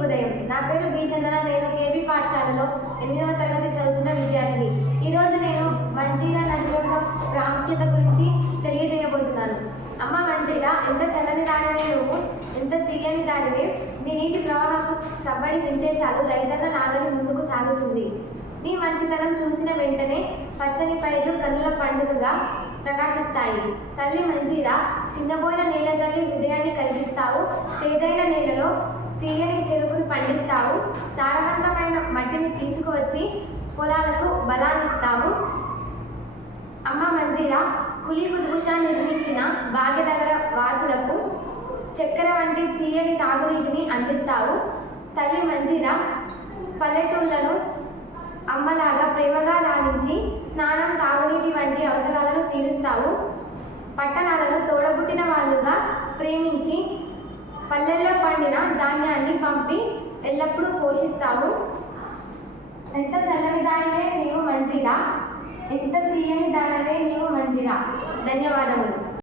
శుభోదయం. నా పేరు బి చందన. నేను కేబీ పాఠశాలలో ఎనిమిదవ తరగతి చదువుతున్న విద్యార్థిని. ఈరోజు నేను మంజీరా నది యొక్క ప్రాముఖ్యత గురించి తెలియజేయబోతున్నాను. అమ్మ మంజీరా ఎంత చల్లని దానివే నువ్వు? ఎంత తీయని దానివే? నీ నీటి ప్రవాహం సబ్బడి వింటే చాలు. రైతన్న నాగలి ముందుకు సాగుతుంది. నీ మంచితనం చూసిన వెంటనే పచ్చని పైర్లు కన్నుల పండుగగా ప్రకాశిస్తాయి. తల్లి మంజీరా చిన్నబోయిన నేల తల్లి హృదయాన్ని కలిగిస్తావు చేదైన పండిస్తావు. సారవంతమైన మట్టిని తీసుకువచ్చి పొలాలకు బలాన్నిస్తావు. అమ్మ మంజీరా కులి కుతుబుషా నిర్మించిన భాగ్యనగర వాసులకు చక్కెర వంటి తీయని తాగునీటిని అందిస్తావు. తల్లి మంజీరా పల్లెటూళ్ళను అమ్మలాగా ప్రేమగా రాణించి స్నానం తాగునీటి వంటి అవసరాలను తీరుస్తావు. పట్టణాలను తోడబుట్టిన వాళ్ళుగా ప్రేమించి పల్లెల్లో పండిన ధాన్యాన్ని పంపి ఎల్లప్పుడూ పోషిస్తావు ఎంత చల్లని దానివే నీవు మంచిగా ఎంత తీయని దానివే నీవు మంచిగా. ధన్యవాదములు.